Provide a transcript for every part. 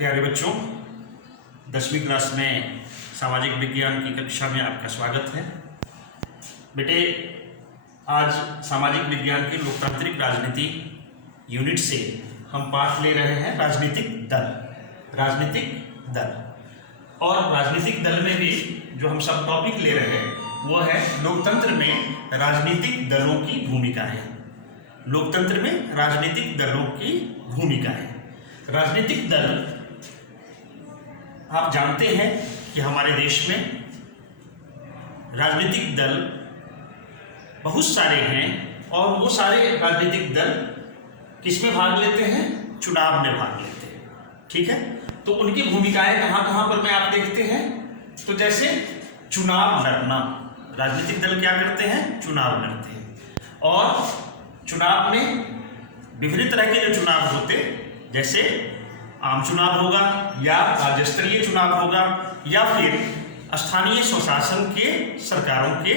प्यारे बच्चों, 10वीं क्लास में सामाजिक विज्ञान की कक्षा में आपका स्वागत है। बेटे, आज सामाजिक विज्ञान के लोकतांत्रिक राजनीति यूनिट से हम पाठ ले रहे हैं राजनीतिक दल। और राजनीतिक दल में भी जो हम सब टॉपिक ले रहे हैं वो है लोकतंत्र में राजनीतिक दलों की भूमिकाएं। लोकतंत्र में राजनीतिक दलों की भूमिकाएं। राजनीतिक दल, आप जानते हैं कि हमारे देश में राजनीतिक दल बहुत सारे हैं और वो सारे राजनीतिक दल किसमें भाग लेते हैं? चुनाव में भाग लेते हैं। ठीक है, तो उनकी भूमिकाएं कहाँ कहाँ पर में आप देखते हैं? तो जैसे चुनाव लड़ना, राजनीतिक दल क्या करते हैं? चुनाव लड़ते हैं। और चुनाव में विभिन्न तरह के जो चुनाव होते, जैसे आम चुनाव होगा या राज्य स्तरीय चुनाव होगा या फिर स्थानीय स्वशासन के सरकारों के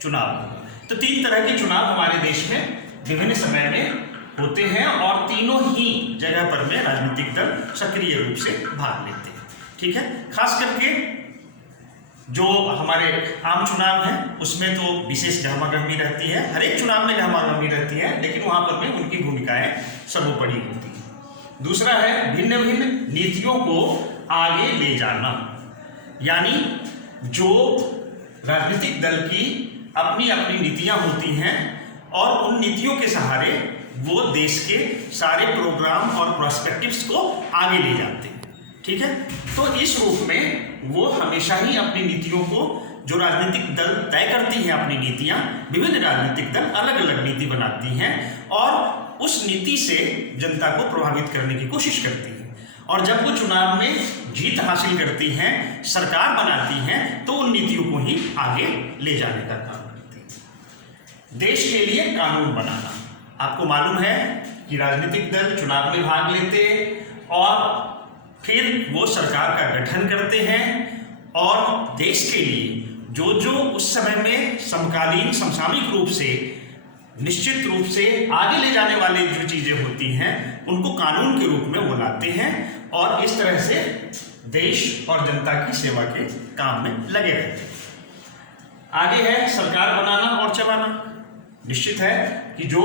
चुनाव होगा। तो 3 तरह के चुनाव हमारे देश में विभिन्न समय में होते हैं और तीनों ही जगह पर में राजनीतिक दल सक्रिय रूप से भाग लेते हैं। ठीक है, खास करके जो हमारे आम चुनाव हैं उसमें तो विशेष गहमागहमी रहती है, हर एक चुनाव में गहमागहमी रहती है, लेकिन वहाँ पर में उनकी भूमिकाएं सर्वोपरि होती हैं। दूसरा है भिन्न भिन्न नीतियों को आगे ले जाना, यानी जो राजनीतिक दल की अपनी अपनी नीतियां होती हैं और उन नीतियों के सहारे वो देश के सारे प्रोग्राम और प्रोस्पेक्टिव्स को आगे ले जाते हैं। ठीक है, तो इस रूप में वो हमेशा ही अपनी नीतियों को, जो राजनीतिक दल तय करती हैं अपनी नीतियां, विभिन्न राजनीतिक दल अलग अलग नीति बनाती हैं और उस नीति से जनता को प्रभावित करने की कोशिश करती है। और जब वो चुनाव में जीत हासिल करती हैं, सरकार बनाती हैं, तो उन नीतियों को ही आगे ले जाने का काम करती है। देश के लिए कानून बनाना, आपको मालूम है कि राजनीतिक दल चुनाव में भाग लेते और फिर वो सरकार का गठन करते हैं और देश के लिए जो जो उस समय में समकालीन समसामयिक रूप से निश्चित रूप से आगे ले जाने वाली जो चीजें होती हैं उनको कानून के रूप में वो लाते हैं और इस तरह से देश और जनता की सेवा के काम में लगे रहते हैं। आगे है सरकार बनाना और चलाना। निश्चित है कि जो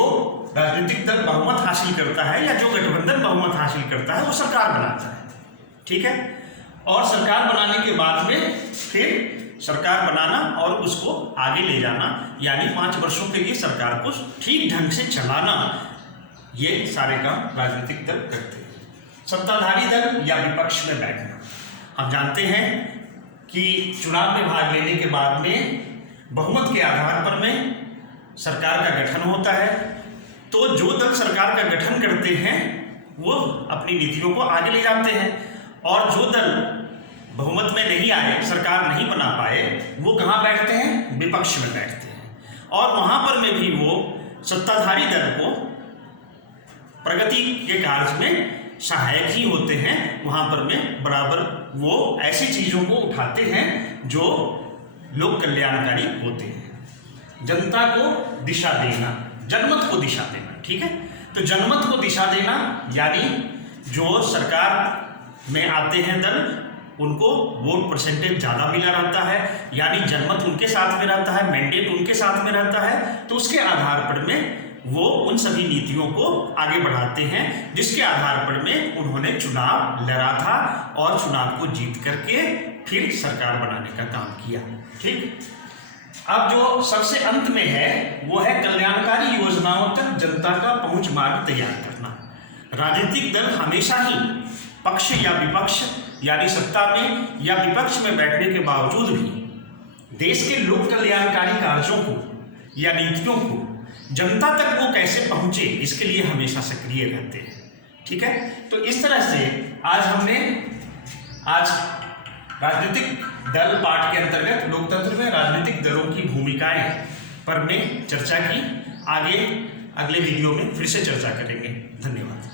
राजनीतिक दल बहुमत हासिल करता है या जो गठबंधन बहुमत हासिल करता है वो सरकार बनाता है। ठीक है, और सरकार बनाने के बाद में फिर सरकार बनाना और उसको आगे ले जाना, यानी 5 वर्षों के लिए सरकार को ठीक ढंग से चलाना, ये सारे काम राजनीतिक दल करते हैं। सत्ताधारी दल या विपक्ष में बैठना, हम जानते हैं कि चुनाव में भाग लेने के बाद में बहुमत के आधार पर में सरकार का गठन होता है। तो जो दल सरकार का गठन करते हैं वो अपनी नीतियों को आगे ले जाते हैं और जो दल बहुमत में नहीं आए, सरकार नहीं बना पाए, वो कहाँ बैठते हैं? विपक्ष में बैठते हैं। और वहाँ पर में भी वो सत्ताधारी दल को प्रगति के कार्य में सहायक ही होते हैं। वहाँ पर में बराबर वो ऐसी चीज़ों को उठाते हैं जो लोक कल्याणकारी होते हैं। जनता को दिशा देना, जनमत को दिशा देना। ठीक है, तो जनमत को दिशा देना यानी जो सरकार में आते हैं दल, उनको वोट परसेंटेज ज़्यादा मिला रहता है, यानी जनमत उनके साथ में रहता है, मैंडेट उनके साथ में रहता है, तो उसके आधार पर में वो उन सभी नीतियों को आगे बढ़ाते हैं जिसके आधार पर में उन्होंने चुनाव लड़ा था और चुनाव को जीत करके फिर सरकार बनाने का काम किया। ठीक, अब जो सबसे अंत में है वो है कल्याणकारी योजनाओं तक जनता का पहुंच मार्ग तैयार करना। राजनीतिक दल हमेशा ही पक्ष या विपक्ष, यानी सत्ता में या विपक्ष में बैठने के बावजूद भी देश के लोक कल्याणकारी कार्यों को या नीतियों को जनता तक वो कैसे पहुंचे, इसके लिए हमेशा सक्रिय रहते हैं। ठीक है, तो इस तरह से आज राजनीतिक दल पाठ के अंतर्गत लोकतंत्र में राजनीतिक दलों की भूमिकाएं पर में चर्चा की। आगे अगले वीडियो में फिर से चर्चा करेंगे। धन्यवाद।